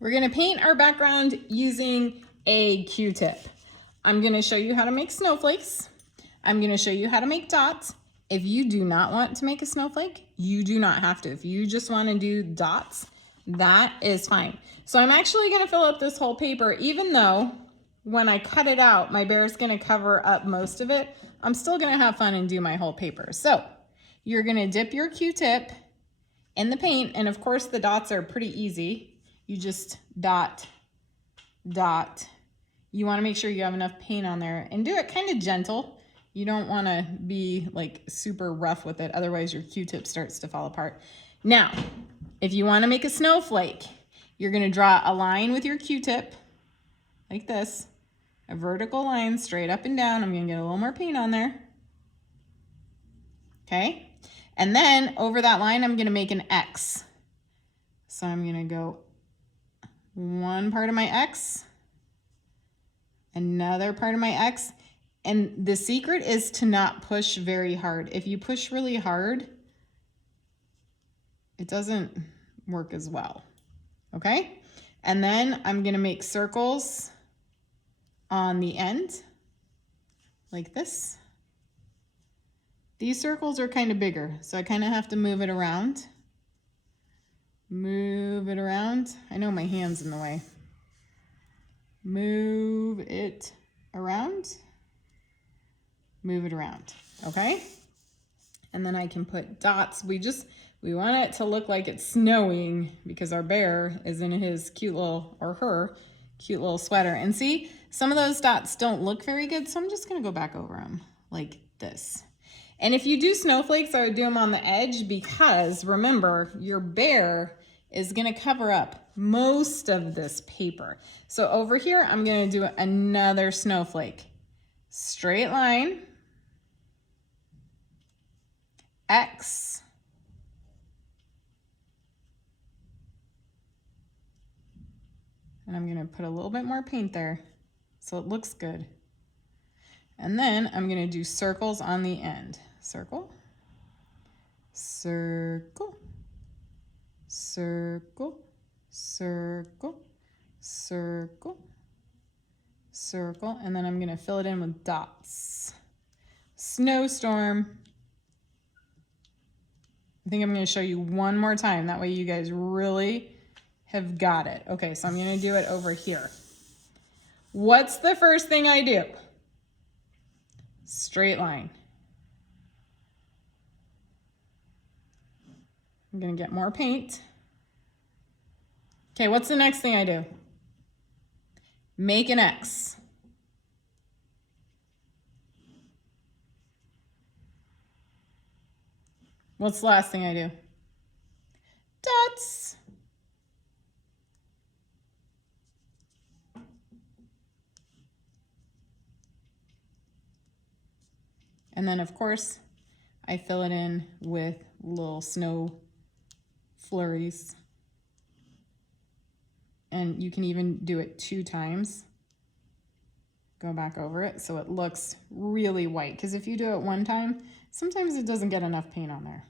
We're gonna paint our background using a Q-tip. I'm gonna show you how to make snowflakes. I'm gonna show you how to make dots. If you do not want to make a snowflake, you do not have to. If you just wanna do dots, that is fine. So I'm actually gonna fill up this whole paper, even though when I cut it out, my bear is gonna cover up most of it. I'm still gonna have fun and do my whole paper. So you're gonna dip your Q-tip in the paint, and of course the dots are pretty easy. You just dot, dot. You wanna make sure you have enough paint on there and do it kind of gentle. You don't wanna be like super rough with it, otherwise your Q-tip starts to fall apart. Now, if you wanna make a snowflake, you're gonna draw a line with your Q-tip, like this, a vertical line straight up and down. I'm gonna get a little more paint on there. Okay, and then over that line, I'm gonna make an X. So I'm gonna go one part of my X, another part of my X, and the secret is to not push very hard. If you push really hard, it doesn't work as well, okay? And then I'm gonna make circles on the end, like this. These circles are kind of bigger, so I kind of have to move it around. Move it around. I know my hand's in the way. Move it around. Move it around, okay? And then I can put dots. We want it to look like it's snowing because our bear is in his cute little, or her cute little sweater. And see, some of those dots don't look very good, so I'm just gonna go back over them like this. And if you do snowflakes, I would do them on the edge because remember, your bear is gonna cover up most of this paper. So over here, I'm gonna do another snowflake. Straight line, X, and I'm gonna put a little bit more paint there so it looks good. And then I'm gonna do circles on the end. Circle, circle, circle, circle, circle, circle, and then I'm gonna fill it in with dots. Snowstorm. I think I'm gonna show you one more time. That way you guys really have got it. Okay, so I'm gonna do it over here. What's the first thing I do? Straight line. I'm gonna get more paint. Okay, what's the next thing I do? Make an X. What's the last thing I do? Dots. And then of course, I fill it in with little snow flurries. And you can even do it 2 times. Go back over it so it looks really white. Because if you do it 1 time, sometimes it doesn't get enough paint on there.